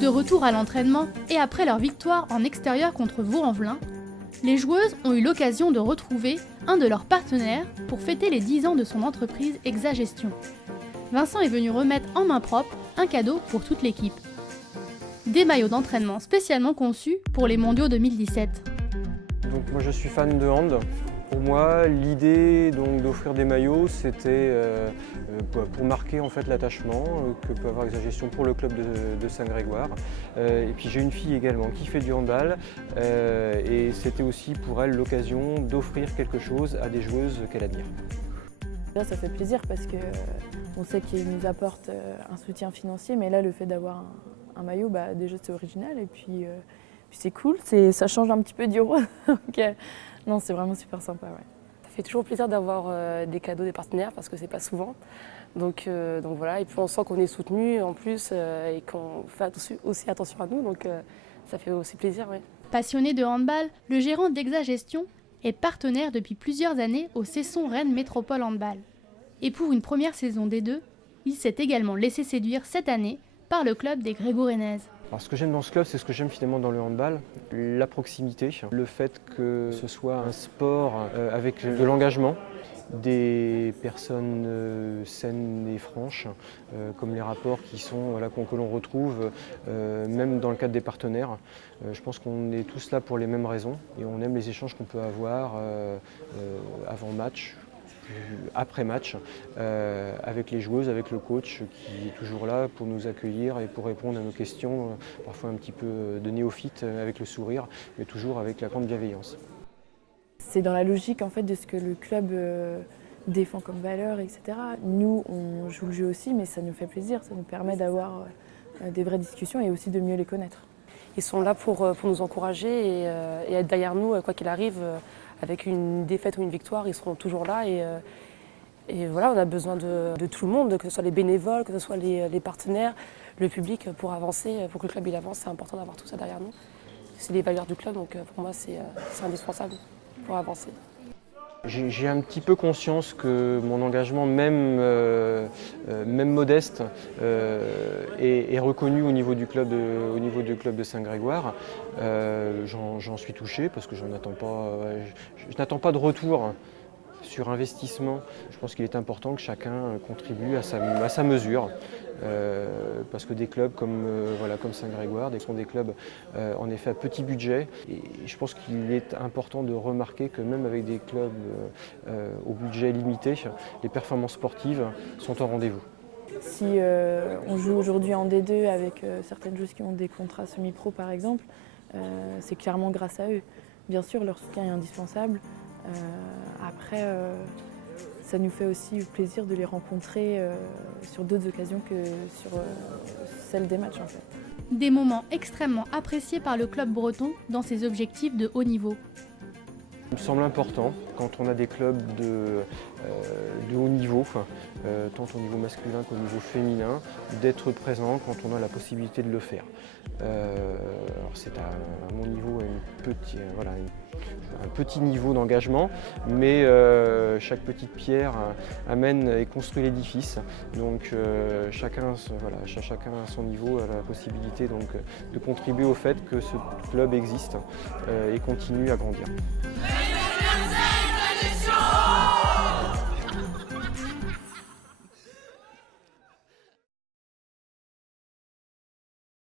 De retour à l'entraînement et après leur victoire en extérieur contre Vaux-en-Velin, les joueuses ont eu l'occasion de retrouver un de leurs partenaires pour fêter les 10 ans de son entreprise Exagestion. Vincent est venu remettre en main propre un cadeau pour toute l'équipe. Des maillots d'entraînement spécialement conçus pour les mondiaux 2017. Donc moi je suis fan de hand. Pour moi, l'idée d'offrir des maillots, c'était pour marquer en fait l'attachement que peut avoir Exagestion pour le club de Saint-Grégoire. Et puis j'ai une fille également qui fait du handball et c'était aussi pour elle l'occasion d'offrir quelque chose à des joueuses qu'elle admire. Là, ça fait plaisir parce qu'on sait qu'ils nous apportent un soutien financier, mais là, le fait d'avoir un maillot, déjà c'est original et puis c'est cool, ça change un petit peu du rose. Donc, non, c'est vraiment super sympa. Ouais. Ça fait toujours plaisir d'avoir des cadeaux des partenaires parce que c'est pas souvent. Donc voilà, et puis on sent qu'on est soutenu en plus et qu'on fait aussi attention à nous, donc ça fait aussi plaisir. Ouais. Passionné de handball, le gérant d'Exagestion est partenaire depuis plusieurs années au Cesson Rennes Métropole Handball. Et pour une première saison des deux, il s'est également laissé séduire cette année par le club des Grégorénaises. Alors ce que j'aime dans ce club, c'est ce que j'aime finalement dans le handball, la proximité, le fait que ce soit un sport avec de l'engagement, des personnes saines et franches, comme les rapports que l'on retrouve même dans le cadre des partenaires. Je pense qu'on est tous là pour les mêmes raisons et on aime les échanges qu'on peut avoir avant match, après match, avec les joueuses, avec le coach qui est toujours là pour nous accueillir et pour répondre à nos questions, parfois un petit peu de néophytes avec le sourire, mais toujours avec la grande bienveillance. C'est dans la logique en fait, de ce que le club défend comme valeur, etc. Nous, on joue le jeu aussi, mais ça nous fait plaisir, ça nous permet d'avoir des vraies discussions et aussi de mieux les connaître. Ils sont là pour nous encourager et être derrière nous, quoi qu'il arrive. Avec une défaite ou une victoire, ils seront toujours là et voilà, on a besoin de tout le monde, que ce soit les bénévoles, que ce soit les partenaires, le public pour avancer, pour que le club il avance. C'est important d'avoir tout ça derrière nous. C'est les valeurs du club, donc pour moi c'est indispensable pour avancer. J'ai un petit peu conscience que mon engagement, même modeste, est reconnu au niveau du club de Saint-Grégoire. J'en suis touché parce que je n'attends pas de retour sur investissement. Je pense qu'il est important que chacun contribue à sa mesure. Parce que des clubs comme Saint-Grégoire sont des clubs en effet à petit budget. Et je pense qu'il est important de remarquer que même avec des clubs au budget limité, les performances sportives sont au rendez-vous. Si on joue aujourd'hui en D2 avec certaines joueuses qui ont des contrats semi-pro par exemple, c'est clairement grâce à eux. Bien sûr, leur soutien est indispensable. Après, ça nous fait aussi plaisir de les rencontrer sur d'autres occasions que sur celles des matchs en fait. Des moments extrêmement appréciés par le club breton dans ses objectifs de haut niveau. Il me semble important, quand on a des clubs de haut niveau, tant au niveau masculin qu'au niveau féminin, d'être présent quand on a la possibilité de le faire. Alors c'est à mon niveau un petit niveau d'engagement, mais chaque petite pierre amène et construit l'édifice. Donc chacun à son niveau a la possibilité de contribuer au fait que ce club existe et continue à grandir.